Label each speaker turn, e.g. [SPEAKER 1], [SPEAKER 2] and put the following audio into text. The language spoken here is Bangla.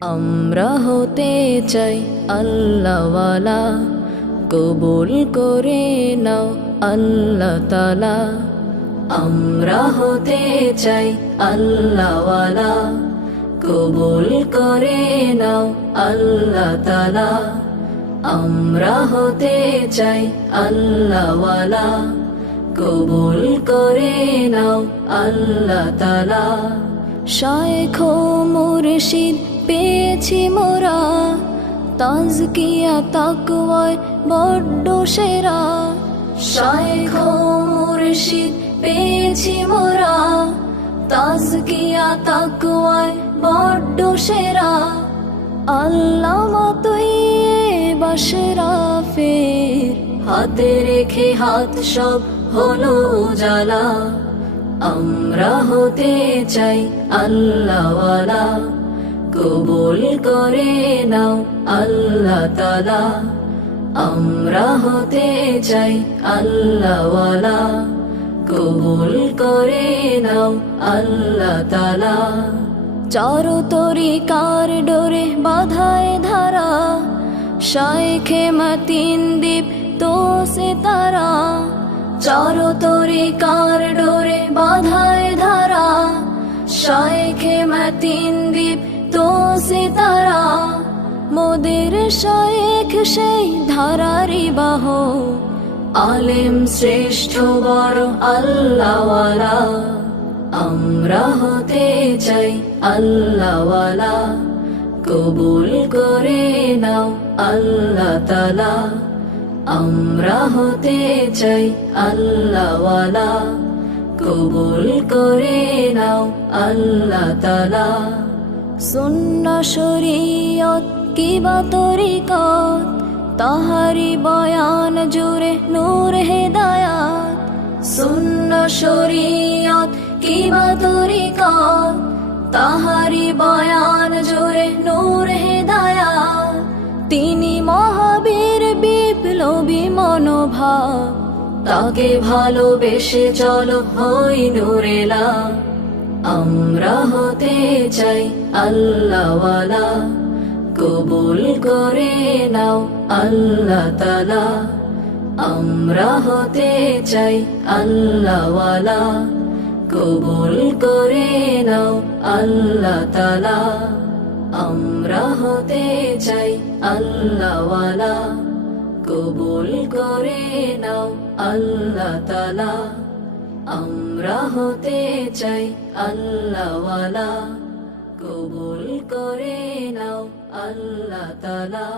[SPEAKER 1] আমরা হতে চাই আল্লাহওয়ালা, কবুল করে নাও আল্লাহ তালা আমরা হতে চাই আল্লাহওয়ালা, কবুল করে নাও আল্লাহ তালা আমরা হতে চাই আল্লাহওয়ালা, কবুল করে নাও আল্লাহ তালা শায়খ মুর্শিদ পেয়েছি মোরা, তাজকিয়া তাকওয়ায় বড্ড সেরা। শায়খ মুর্শিদ পেয়েছি মোরা, তাজকিয়া তাকওয়ায় বড্ড সেরা। আল্লাহ মতই বাসরা ফের, হাতে রেখে হাত সব হলো জ্বালা। আমরা হতে চাই আল্লাহওয়ালা। কবুল করে নাও, আল্লাহ তালা আমরা হতে চাই আল্লাহওয়ালা। কবুল করে নাও, আল্লাহ তালা চার তরিকার ডোরে বাধায় ধারা, শাইখে মতিন দ্বীপ তো সে তারা। চার তরিকার ডোরে বাধায় ধারা, শাইখে মতিন দ্বীপ তো সে তারা মোদের শায়েখ সেই ধারারি বাহ আলেম শ্রেষ্ঠ বড় আল্লাহওয়ালা আমরা হতে চাই আল্লাহওয়ালা কবুল করে নাও আল্লাহ তালা আমরা হতে চাই আল্লাহওয়ালা কবুল করে নাও আল্লাহ তালা সুন্ন শরীয়ত কিবা তরিকত? তাহারি বয়ান জুড়ে নূর হেদায়াত। সুন্ন শরীয়ত কিবা তরিকত? তাহারি বয়ান জুড়ে নূর হেদায়াত। তিনি মহাবীর বিপ্লবী মনোভাব। তাকে ভালোবেসে চলো হই নূরেলা আমরা হতে চাই আল্লাহওয়ালা। কবুল করে নাও আল্লাহ তালা আমরা হতে চাই আল্লাহওয়ালা। কবুল করে নাও আল্লাহ তালা আমরা হতে চাই আল্লাহওয়ালা। কবুল করে নাও আল্লাহ তালা আমরা হতে চাই আল্লাহওয়ালা। কবুল করে নাও আল্লাহ তালা